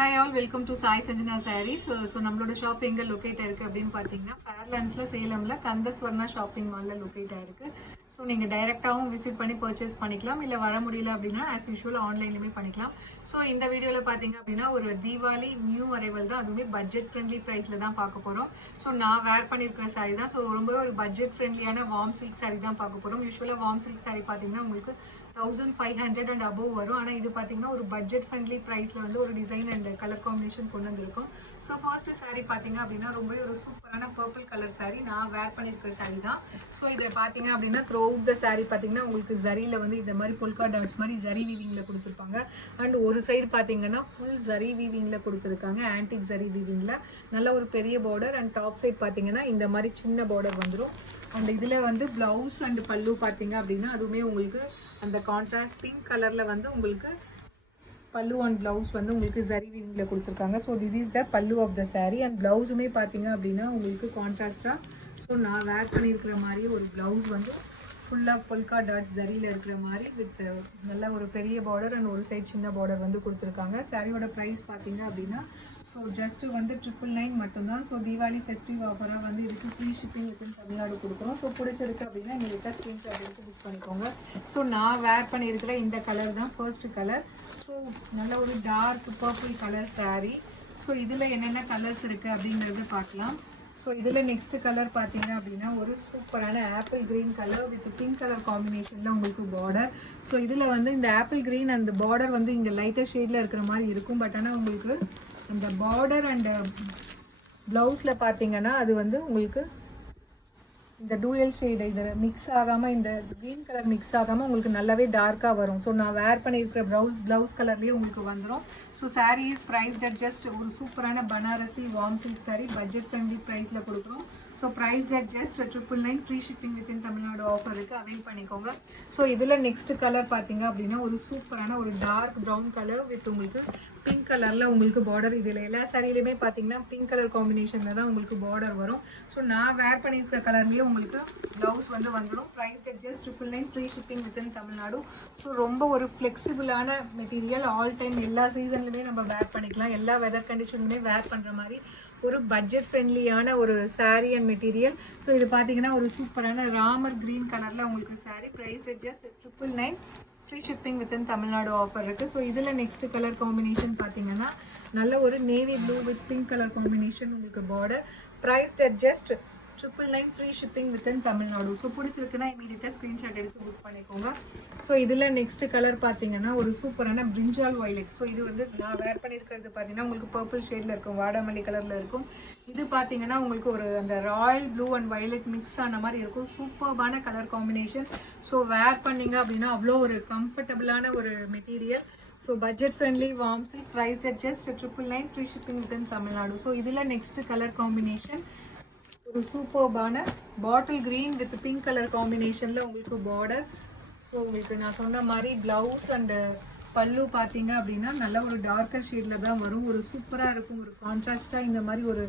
Hi all, welcome to Sai Sanjana Sarees. So நம்மளோட shop எங்க locate ஆயிருக்கு அப்படின்னு பார்த்தீங்கன்னா ஃபேர்லாண்ட்ஸ்ல சேலம்ல கந்தஸ்வர்ணா ஷாப்பிங் மால்ல லொகேட் ஆயிருக்கு. ஸோ நீங்கள் டைரெக்டாகவும் விசிட் பண்ணி பர்ச்சேஸ் பண்ணிக்கலாம், இல்லை வர முடியல அப்படின்னா ஆஸ் யூஷுவல் ஆன்லைன்லையுமே பண்ணிக்கலாம். ஸோ இந்த வீடியோவில் பார்த்தீங்க அப்படின்னா ஒரு தீபாவளி நியூ அரைவல் தான், அதுவுமே பட்ஜெட் ஃப்ரெண்ட்லி ப்ரைஸில் தான் பார்க்க போகிறோம். ஸோ நான் வேர் பண்ணியிருக்கிற சாரீ தான். ஸோ ரொம்பவே ஒரு பட்ஜெட் ஃப்ரெண்ட்லியான வார்ம் சில்க் சாரீ தான் பார்க்க போகிறோம். யூஸ்வலாக வார்ம் சில்க் சாரீ பார்த்தீங்கன்னா உங்களுக்கு 1500 அண்ட் அபோவ் வரும். ஆனால் இது பார்த்தீங்கன்னா ஒரு பட்ஜெட் ஃப்ரெண்ட்லி ப்ரைஸில் வந்து ஒரு டிசைன் அண்ட் கலர் காம்பினேஷன் கொண்டு வந்திருக்கும். ஸோ ஃபர்ஸ்ட் சாரீ பார்த்தீங்க அப்படின்னா ரொம்பவே ஒரு சூப்பரான பர்பிள் கலர் சாரீ, நான் வேர் பண்ணியிருக்கிற சாரீ தான். ஸோ இதை பார்த்தீங்க அப்படின்னா த்ரூ அவுட் த சாரீ பார்த்தீங்கன்னா உங்களுக்கு ஜரியில் வந்து இந்த மாதிரி பொல்கா டாட்ஸ் மாதிரி ஜரி வீவிங்கில் கொடுத்துருப்பாங்க. அண்ட் ஒரு சைடு பார்த்தீங்கன்னா ஃபுல் ஜரி வீவிங்கில் கொடுத்துருக்காங்க, ஆன்டிக் ஜரி வீவிங்கில் நல்ல ஒரு பெரிய பார்டர். அண்ட் டாப் சைட் பார்த்தீங்கன்னா இந்த மாதிரி சின்ன பார்டர் வந்துடும். அண்ட் இதில் வந்து ப்ளவுஸ் அண்ட் பல்லு பார்த்தீங்க அப்படின்னா அதுவுமே உங்களுக்கு அந்த கான்ட்ராஸ்ட் பிங்க் கலரில் வந்து உங்களுக்கு பல்லு அண்ட் ப்ளவுஸ் வந்து உங்களுக்கு ஜரி வீவிங்கில் கொடுத்துருக்காங்க. ஸோ திஸ் இஸ் த பல்லு ஆஃப் த சாரீ. அண்ட் ப்ளவுஸுமே பார்த்தீங்க அப்படின்னா உங்களுக்கு கான்ட்ராஸ்டாக ஸோ நான் வேர் பண்ணியிருக்கிற மாதிரியே ஒரு ப்ளவுஸ் வந்து ஃபுல்லாக பொல்கா டாட்ஸ் ஜரியில் இருக்கிற மாதிரி வித் நல்ல ஒரு பெரிய பார்டர் அண்ட் ஒரு சைட் சின்ன பார்டர் வந்து கொடுத்துருக்காங்க. சாரியோட ப்ரைஸ் பார்த்தீங்க அப்படின்னா ஸோ ஜஸ்ட்டு வந்து 999 மட்டும்தான். ஸோ தீபாவளி ஃபெஸ்டிவ் ஆஃபராக வந்து இதுக்கு ஃப்ரீ ஷிப்பிங் வித்தின் தமிழ்நாடு கொடுக்குறோம். ஸோ பிடிச்சிருக்கு அப்படின்னா எங்கள்கிட்ட ஸ்க்ரீன்ஷாட் எடுத்து புக் பண்ணிக்கோங்க. ஸோ நான் வேர் பண்ணியிருக்கிற இந்த கலர் தான் ஃபர்ஸ்ட் கலர். ஸோ நல்ல ஒரு dark purple colour sari. So இதில் என்னென்ன கலர்ஸ் இருக்குது அப்படிங்கிறது பார்க்கலாம். ஸோ இதில் நெக்ஸ்ட் கலர் பார்த்தீங்க அப்படின்னா ஒரு சூப்பரான apple green colour with pink colour காம்பினேஷனில் உங்களுக்கு பார்டர். ஸோ இதில் வந்து இந்த ஆப்பிள் க்ரீன் அந்த பார்டர் வந்து இங்கே லைட்டர் ஷேடில் இருக்கிற மாதிரி இருக்கும். பட் ஆனால் உங்களுக்கு அந்த பார்டர் அண்ட் ப்ளவுஸில் பார்த்தீங்கன்னா அது வந்து உங்களுக்கு இந்த டூயல் ஷேடு இது மிக்ஸ் ஆகாமல், இந்த க்ரீன் கலர் மிக்ஸ் ஆகாமல் உங்களுக்கு நல்லாவே டார்க்காக வரும். ஸோ நான் வேர் பண்ணியிருக்கிற ப்ளவுஸ் கலர்லேயே உங்களுக்கு வந்துடும். So sari is prized at just ஒரு சூப்பரான Banarasi warm silk sari budget friendly ப்ரைஸில் கொடுக்குறோம். So prized at just 999 free shipping within Tamil Nadu offer இருக்குது, அவைல் பண்ணிக்கோங்க. ஸோ இதில் நெக்ஸ்ட் கலர் பார்த்தீங்க அப்படின்னா ஒரு சூப்பரான ஒரு டார்க் ப்ரௌன் கலர் வித் உங்களுக்கு பிங்க் கலரில் உங்களுக்கு பார்டர். இதில் எல்லா சாரிலையுமே பார்த்தீங்கன்னா பிங்க் கலர் காம்பினேஷனில் தான் உங்களுக்கு பார்டர் வரும். ஸோ நான் வேர் பண்ணியிருக்கிற கலர்லேயே உங்களுக்கு ப்ளவுஸ் வந்து வந்துடும். Price at just 999 free shipping within Tamil Nadu. So ரொம்ப ஒரு ஃப்ளெக்சிபிளான மெட்டீரியல், ஆல் டைம் எல்லா சீசன்லையுமே நம்ம வேர் பண்ணிக்கலாம், எல்லா வெதர் கண்டிஷன்லையுமே வேர் பண்ணுற மாதிரி ஒரு பட்ஜெட் ஃப்ரெண்ட்லியான ஒரு சாரீ அண்ட் மெட்டீரியல். ஸோ இது பார்த்தீங்கன்னா ஒரு சூப்பரான ராமர் க்ரீன் கலரில் உங்களுக்கு sari. Price at just 999 free shipping within Tamil Nadu offer இருக்குது. ஸோ இதில் நெக்ஸ்ட் கலர் காம்பினேஷன் பார்த்தீங்கன்னா நல்ல ஒரு navy blue with pink colour combination உங்களுக்கு border. Priced at just 999 free shipping within Tamil Nadu. So பிடிச்சிருக்குன்னா இமீடியட்டாக ஸ்க்ரீன்ஷாட் எடுத்து புக் பண்ணிக்கோங்க. ஸோ இதில் நெக்ஸ்ட் கலர் பார்த்தீங்கன்னா ஒரு சூப்பரான பிரிஞ்சால் வயலட். ஸோ இது வந்து நான் வேர் பண்ணியிருக்கிறது பார்த்தீங்கன்னா உங்களுக்கு பர்பிள் ஷேடில் இருக்கும், வாடாமல்லி கலரில் இருக்கும். இது பார்த்தீங்கன்னா உங்களுக்கு ஒரு அந்த Royal blue and violet mix ஆன மாதிரி இருக்கும், சூப்பர்பான கலர் காம்பினேஷன். ஸோ வேர் பண்ணிங்க அப்படின்னா அவ்வளோ ஒரு கம்ஃபர்டபுளான ஒரு material. So budget friendly warm silk priced at just 999 free shipping within Tamil Nadu. So இதில் நெக்ஸ்ட் கலர் காம்பினேஷன் ஒரு சூப்பர்பான bottle green with pink colour காம்பினேஷனில் உங்களுக்கு பார்டர். ஸோ உங்களுக்கு நான் சொன்ன மாதிரி ப்ளவுஸ் அண்டு பல்லு பார்த்தீங்க அப்படின்னா நல்ல ஒரு டார்க்கர் ஷேடில் தான் வரும். ஒரு சூப்பராக இருக்கும், ஒரு கான்ட்ராஸ்டாக இந்த மாதிரி ஒரு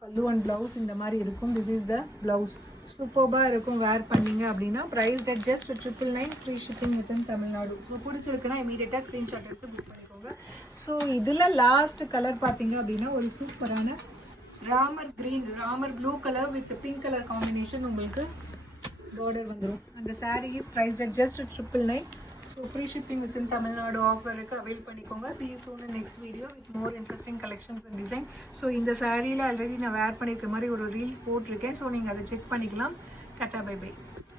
பல்லு அண்ட் ப்ளவுஸ் இந்த மாதிரி இருக்கும். This is the blouse. சூப்பர்பாக இருக்கும் வேர் பண்ணிங்க அப்படின்னா. Price at just 999 free shipping within Tamil Nadu. So பிடிச்சிருக்குன்னா இமீடியட்டாக ஸ்க்ரீன்ஷாட் எடுத்து புக் பண்ணிக்கோங்க. ஸோ இதில் லாஸ்ட் கலர் பார்த்தீங்க அப்படின்னா ஒரு சூப்பரான Ramar green, Ramar blue colour with pink colour combination உங்களுக்கு பார்டர் வந்துடும். அந்த sari is price at just 999. So free shipping within Tamil Nadu ஆஃபருக்கு அவைல் பண்ணிக்கோங்க. See you soon in next video with more interesting collections and design. So இந்த சாரியில் ஆல்ரெடி நான் வேர் பண்ணியிருக்க மாதிரி ஒரு ரீல்ஸ் போட்டிருக்கேன். ஸோ நீங்கள் அதை செக் பண்ணிக்கலாம். Tata bye by.